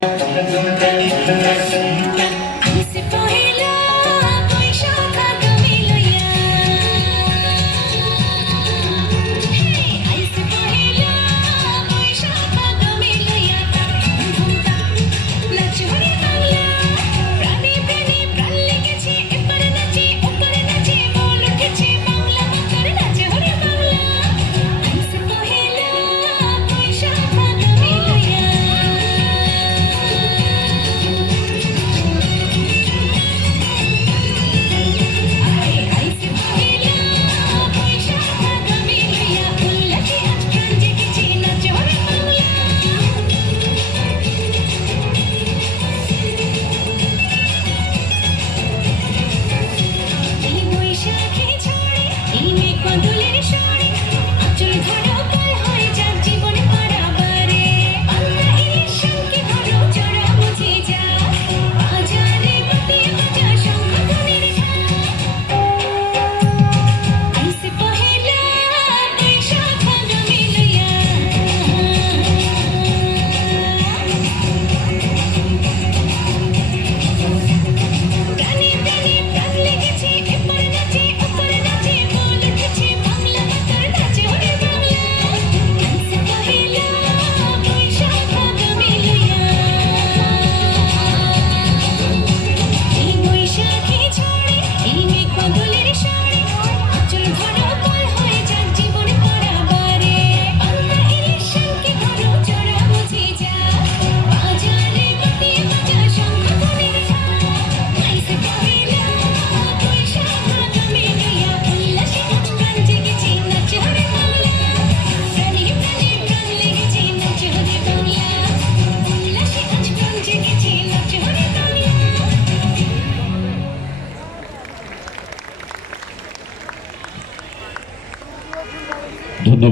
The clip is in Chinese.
能不能带你去吃 fantasy ধন্যবাদ